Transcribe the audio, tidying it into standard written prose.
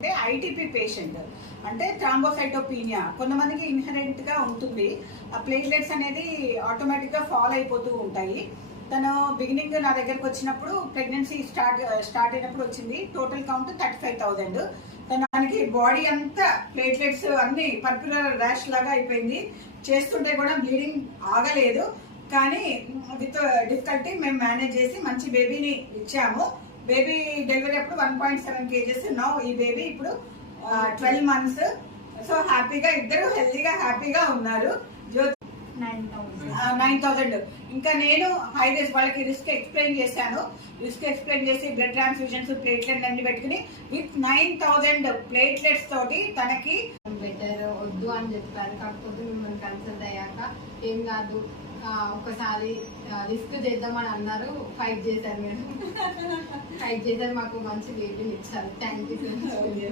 అంటే ITP patient అంటే thrombocytopenia కొంతమందికి ఇన్హెరెంట్ గా ఉంటుంది. ఆ ప్లేట్లెట్స్ అనేది ఆటోమేటిక్ గా ఫాల్ అయిపోతూ ఉంటాయి. తను బిగినింగ్ నా దగ్గరకు వచ్చినప్పుడు ప్రెగ్నెన్సీ స్టార్ట్ అయినప్పుడు వచ్చింది. Total count 35,000. తనకి బాడీ అంతా ప్లేట్లెట్స్ అన్ని పర్క్యులర్ ర్యాష్ లాగా అయిపోయింది. చేస్తుంటే కూడా బ్లీడింగ్ ఆగలేదు. కానీ విత్ డిఫికల్టీ మేము మేనేజ్ చేసి మంచి బేబీని ఇచ్చాము. బేబీ డెలివరీ అప్పుడు 1.7 kgs. నౌ ఈ బేబీ ఇప్పుడు 12 months. సో హ్యాపీగా ఇద్దరు హెల్తీగా హ్యాపీగా ఉన్నారు. 9,000. ఇంకా నేను హై రిస్క్ వాళ్ళకి రిస్క్ ఎక్స్ప్లెయిన్ చేశాను. రిస్క్ ఎక్స్ప్లెయిన్ చేసి బ్లడ్ ట్రాన్స్ఫ్యూజన్స్ ప్లేట్లెట్ అన్ని పెట్టుకుని విత్ 9,000 ప్లేట్లెట్స్ తోటి తనకి బెటర్ వద్దు అని చెప్పారు. కాకపోతే మిమ్మల్ని కన్సల్ట్ అయ్యాక ఏం కాదు ఒకసారి రిస్క్ చేద్దామని అన్నారు. ఫైట్ చేశారు, మీరు ఫైట్ చేశారు, మాకు మంచి బేబీని ఇచ్చారు. Thank you so much.